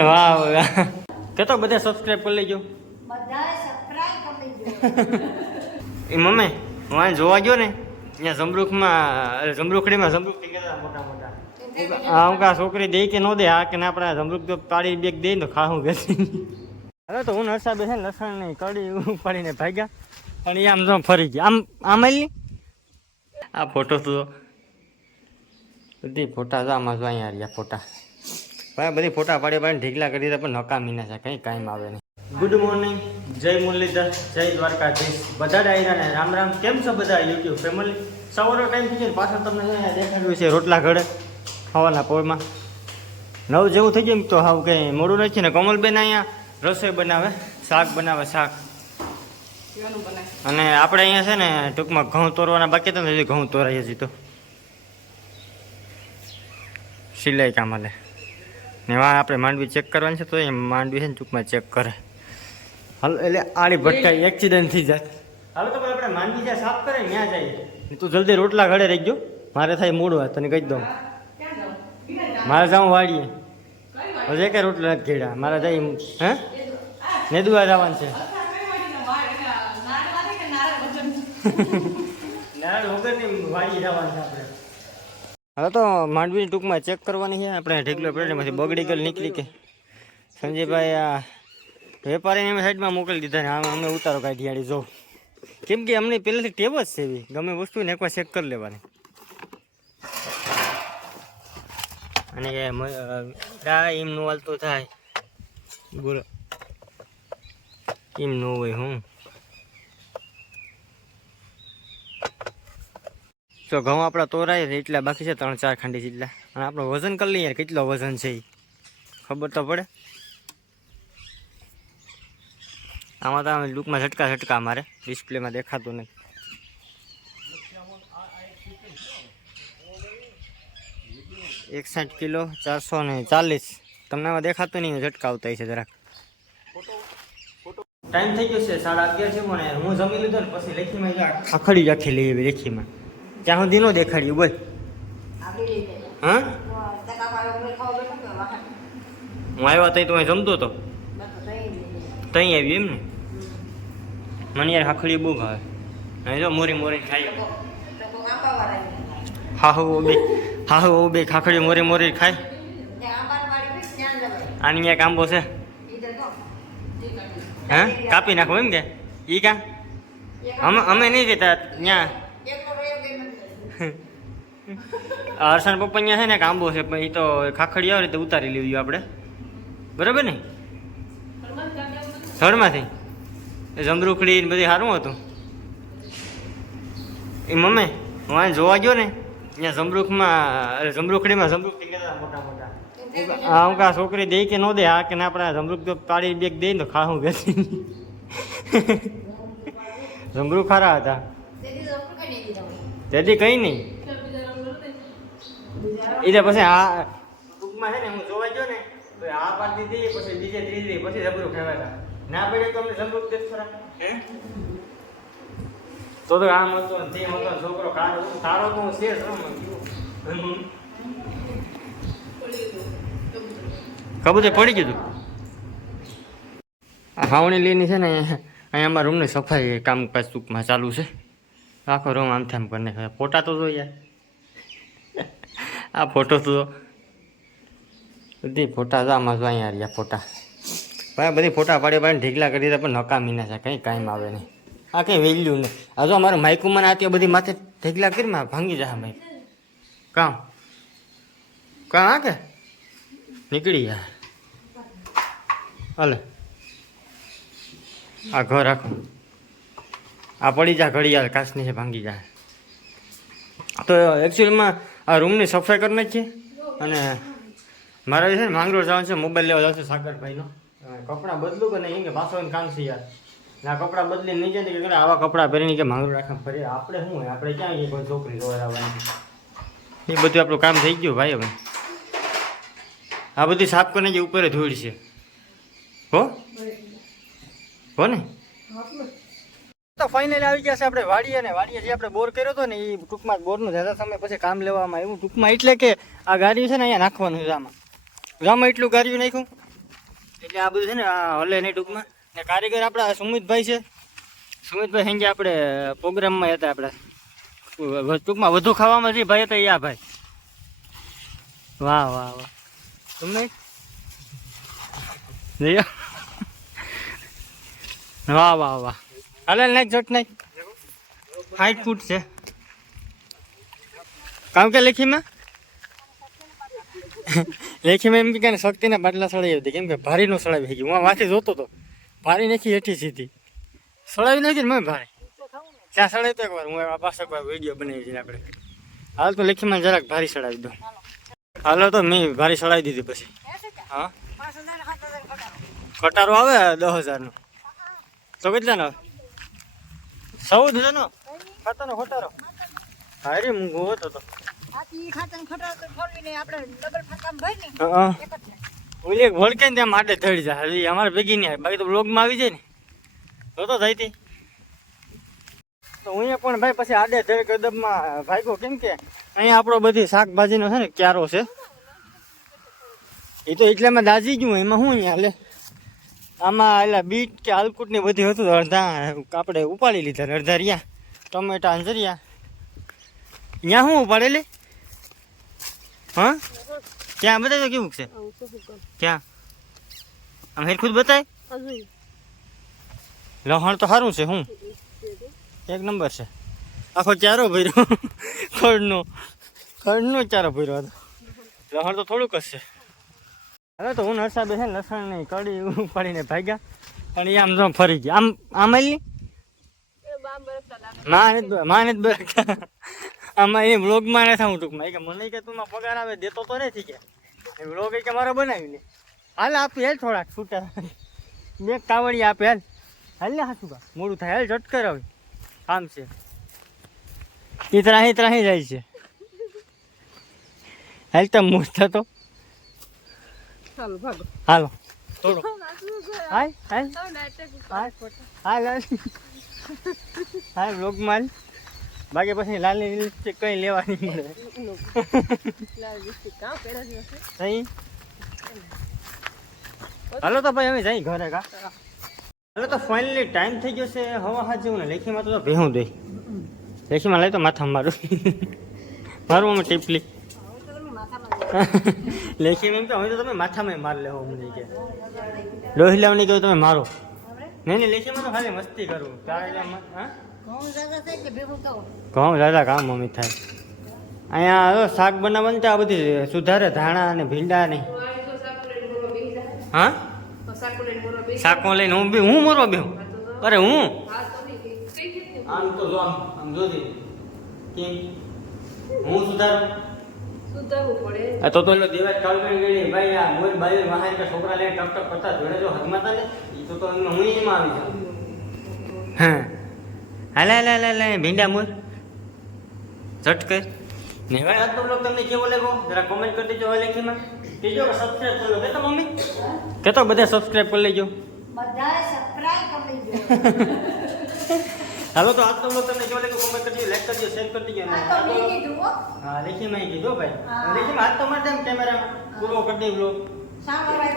વાહ વાહ કે બધા સબસ્ક્રાઇબ કરી લેજો એ મમ્મી હું આ જોવા ગયો ને ત્યાં જમરૂખમાં અરે જમરૂખડીમાં જમરૂખ થઈ ગયા મોટા મોટા આ હું કા છોકરી દે કે ન દે આ કે ના આપણે જમરૂખ તો પાડી બેગ દે ને તો ખાવું કે અરે તો હું નરસા બેસે લસણ નહીં કડી ઉપાડીને ભાગ્યા પણ એ આમ જો ફરી ગયા આમ આમ આ ફોટો તો બધી ફોટા તો આમાં જો અહીંયા રહ્યા ફોટા. ભાઈ બધી ફોટા પાડી પાડીને ઢીકલા કરી દીધા પણ નકામી ના છે કંઈ કાંઈ આવે નહીં. ગુડ મોર્નિંગ જય મુરલીધર જય દ્વારકાધીશ. બધા ડાયરાને રામ રામ. કેમ છો બધા યુટ્યુબ ફેમિલી સવારનો ટાઈમ થઈ ગયો પાછળ તમને અહીંયા દેખાડ્યું છે રોટલા ઘડે ખાવાના પોળમાં નવ જેવું થઈ ગયું તો હાવ કંઈ મોડું નથી ને કમલબેન અહીંયા રસોઈ બનાવે શાક બનાવે શાક. અને આપણે અહીંયા છે ને ટૂંકમાં ઘઉં તોરવાના બાકી તો ઘઉં તોરાય છીએ તો. સિલાઈ કામ હાલે. ને વા આપણે માંડવી ચેક કરવાની છે તો એ માંડવી છે ને ટૂંકમાં ચેક કરે. હાલ એટલે આડી ભટકાઈ એક્સિડન્ટ થઈ જાય. હાલો તો આપણે માંડવી જ્યાં સાફ કરે ત્યાં જઈએ. તું જલ્દી રોટલા ઘડે રહી ગયો મારે થાય મૂળવા તને કહી દઉં. મારે જાઉં વાડીએ. હજે કે રોટલા નથી ઘેડા મારે જાય હે? નેદુઆ જવાનું છે. નારાયણ વગરની વાડી જવાનું છે આપણે. હવે તો માંડવી ટૂંકમાં ચેક કરવાની છે. આપણે ઢીકલો પેટમાંથી બગડી ગયેલ નીકળી કે. સંજયભાઈ આ વેપારીને અમે સાઈડમાં મોકલી દીધા ને આમ અમે ઉતારો કાઢી આડી, જો. કેમ કે અમને પહેલેથી ટેવ જ છે એવી. ગમે વસ્તુને એકવાર ચેક કરી લેવાની. અને એમ નો હાલતું થાય. બોલો. એમ નો હોય, હું? તો ઘઉં આપણા તોરાય છે, એટલા બાકી છે, ત્રણ ચાર ખાંડી જેટલા. અને આપણે વજન કરી લઈએ, કેટલો વજન છે. ખબર તો પડે. આમાં તો લૂકમાં ઝટકા ઝટકા મારે, ડિસ્પ્લેમાં દેખાતું નથી. એકસઠ કિલો, ચારસો ને ચાલીસ. તમને આમાં દેખાતું નહીં ઝટકા આવતા છે જરાક. ટાઈમ થઈ ગયો છે, સાડા અગિયાર છે મને. હું જમી લીધો ને પછી લેખીમાં આખડી રાખી લઈએ લેખીમાં ત્યાં સુધી નો દેખાડ્યું બોલ. હા? હું આવ્યો તો તું જમતો હતો? તઈ આવ્યું એમ ને? મને યાર હાખડી બહુ ભાવે. અહીં જો મોરી મોરી ખાઈ હાહુ બે હાહુ બે ખાખડી મોરી મોરી ખાય. આની એક આંબો છે. હા હે? કાપી નાખો એમ કે? ઈ કા? અમે અમે નહીં કહેતા ત્યાં એકલો રહ્યો ગઈ નથી હર્ષણ પપ્પા અહીંયા છે ને, કાંબો છે, પણ એ તો ખાખડી આવે ને તો ઉતારી લેવી આપણે. બરાબર ને? એ જમરૂખડી ને બધી સારું હતું. એ મમ્મી, હું આને જોવા ગયો ને, અહીંયા જમરૂખમાં જમરૂખડીમાં જમરૂખ મોટા મોટા. હું કા છોકરી દે કે ન દે, આ કે ના આપણે જમરૂખ તો પાડી બેગ દે ને તો ખાવું કે જમરૂખ ખારા હતા. તેથી કઈ નહીં. એ તો પછી આ ટૂંકમાં છે ને હું જોવા ગયો ને તો આ પાડી દીધી પછી બીજે ત્રીજી પછી જબરું ખેવાતા ના પડે તો અમને જબરું દેખ ખરા. તો તો આમ હતો ને તેમ હતો છોકરો કાળો. તારો તો હું શેર છું. કબૂતર પડી ગયું હાવણી લઈને છે ને અહીંયા અમારા રૂમની સફાઈ કામકાજ ટૂંકમાં ચાલુ છે. આખો રૂમ આમ તેમ કરીને ફોટા તો જો યાર. આ ફોટો તો બધી ફોટા તો આમાં જો અહીંયા રહ્યા ફોટા. ભાઈ બધી ફોટા પાડી પાડીને ઢીકલા કરી દીધા, પણ નકામી ના છે, કંઈ કાંઈ આવે નહીં. આ કંઈ વેલ્યુ નહીં. આ જો અમારું મને આતી બધી માથે ઢીકલા કરી માં ભાંગી જાય માઇક કામ? કામ આ કે? નીકળી જાય હાલે. આ ઘર રાખો આ પડી જા ઘડિયાળ કાચની છે, ભાંગી જાય તો એકચ્યુઅલમાં આ રૂમની સફાઈ કરી નાખીએ અને મારે છે ને, માંગરોળ જવાનું છે મોબાઈલ લેવા જવાનું છે, સાગરભાઈનો. કપડાં બદલું કે નહીં કે પાછો કામ છે યાર. ના કપડાં બદલી નહીં જાય ને કે આવા કપડાં પહેરીને કે માંગરોળ રાખવા ફરી? આપણે શું આપણે ક્યાં કોઈ છોકરી જોવા આવવાની એ બધું આપણું કામ થઈ ગયું ભાઈ હવે. આ બધી સાફ કરીને જે ઉપર ધૂળ છે. હો? હો ને? તો ફાઇનલ આવી ગયા છે આપણે વાડીએ અને વાડીએ જે આપણે બોર કર્યો હતો ને એ ટૂંકમાં બોરનું જ્યાદા સમય પછી કામ લેવામાં આવ્યું. ટૂંકમાં એટલે કે આ ગાર્યું છે ને અહીંયા નાખવાનું છે આમાં. એટલું ગાર્યું નાખ્યું. એટલે આ બધું છે ને આ હલે નહીં ટૂંકમાં. ને કારીગર આપણા સુમિતભાઈ છે. સુમિતભાઈ સંજે આપણે પ્રોગ્રામમાં હતા આપણે. ટૂંકમાં વધુ ખાવામાં જે ભાઈ હતા એ આ ભાઈ. વાહ વાહ વાહ. તમે જઈએ વાહ વાહ વાહ. હાલે નાખ જોટ નાખ સાઠ ફૂટ છે. કામ કે લેખીમાં? લેખીમાં એમ કે શક્તિના બાટલા સળાવી હતી. કેમ કે ભારીનો સળાવી ગયું હું વાંચી જોતો હતો ભારી નાખી હેઠી સીધી. સળાવી નાખી ને મેં ભારી. ત્યાં સળાવી તો એકવાર. હું પાછો એકવાર વીડિયો બનાવી છે આપણે. હાલ તો લેખીમાં જરાક ભારી સળાવી દો હાલો તો મેં ભારી સળાવી દીધી પછી. હા? ખટારો આવે દસ હજારનો. તો કેટલાનો આવે? ચૌદ હજારનો ખાતાનો ખટારો. હારી મૂંઘો હતો તો આથી ઈ ખાતર ફોડવીને આપણે ડબલ ફાકામ ભરી ને હા એક. ઓલી વળકે ને ત્યાં માટે ધડી જાય. હજી અમારે ભેગી નહીં આવે. બાકી તો બ્લોગમાં આવી જાય ને. તો તો થઈ હતી તો અહીંયા પણ ભાઈ પછી આડે ધડ કદમમાં ભાગ્યો કેમ કે અહીંયા આપણો બધી શાકભાજીનો છે ને ક્યારો છે. એ તો એટલામાં દાજી ગયું એમાં શું અહીંયા લે? આમાં એટલે બીટ કે આલકુટ ને બધી હતું અડધા આપણે ઉપાડી લીધા અડધા રહ્યા. ટમેટા અંજરિયા અહીંયા શું ઉપાડેલી? હા? ક્યાં? બતાવી તો કેવું છે? ક્યાં? આમ હેરખુદ બતાય? લહણ તો સારું છે હું? એક નંબર છે. આખો ચારો ભર્યો. ખડનો ખડનો ચારો ભર્યો હતો લહણ તો થોડુંક જ છે. હવે તો હું નરસાબે છે લસણની કડી ઉપાડીને ભાગ્યા. અને આમ તો ફરી ગયા આમ આમ આલી માં નથી માં નથી બરકતા આમાં એ બ્લોગમાં નથી હું ટૂંકમાં. કે મને કે તું પગાર આવે, દેતો તો નથી કે. એ બ્લોગ એ કે મારો બનાવી હાલ આપી, હેલ થોડાક છૂટા. બે કાવડી આપે, હાલ. હાલ ને હાથું કા? મોડું થાય. હાલ ઝટ કર આમ છે. એ ત્રાહી ત્રાહી છે. હાલ તો મૂળ થતો ચાલો ભાગો. હાલો. તોડો હાય હાય. હાય. હાય બ્લોગ માલ બાકી પછી લાલની લિપસ્ટિક કઈ લેવા નહીં મળે હાલો તો ભાઈ અમે જઈ ઘરે કા? હાલો તો ફાઇનલી ટાઈમ થઈ ગયો છે હવા હાથ જેવું ને લેખીમાં તો ભેહું દઈ લેખીમાં લઈ તો માથા મારું. મારું અમે ટીપલી લેખીમાં એમ કે હવે તો તમે માથામાં માર લેવો મને કે. લોહી લાવની કહ્યું તમે મારો. નહીં નહીં લેખીમાં તો ખાલી મસ્તી કરું. ઘઉં દાદા કામ મમ્મી થાય. અહીંયા શાક બનાવવાનું આ બધી સુધારે ધાણા અને ભીંડા ને. હા? શાકો લઈને હું બી હું મોરવા બેહું? અરે હું? આમ તો જો, આમ જો હું કેમ આ તો તો દેવાજ કાલ કરી ગઈ. ભાઈ આ મોર બાઈ મહાન કે છોકરા લઈને ટક ટક કરતા જોડે જો હદમાં હતા ને એ તો તો એમાં હું એમાં આવી જાઉં. હા. હાલે હાલે હાલે હાલે ભીંડા મોર. ઝટ કર. ને ભાઈ આજનો બ્લોગ તમને કેવો લાગ્યો? જરા કોમેન્ટ કરી દેજો હવે લેખીમાં કેજો કે સબસ્ક્રાઇબ કરી લો કે તો મમ્મી? કે તો બધા સબસ્ક્રાઇબ કરી લેજો. બધા સબસ્ક્રાઇબ કરી દેજો હાલો તો આજનો બ્લોગ તમને કેવો લાગ્યો? કોમેન્ટ કરજો લાઈક કરજો શેર કરી દેજો હા તો મેં કીધું હો. હા લેખીમાં કીધું ભાઈ. લેખી માં આજ તો મારે કેમેરા પૂરો કરી દે બ્લોગ સાંભળવાય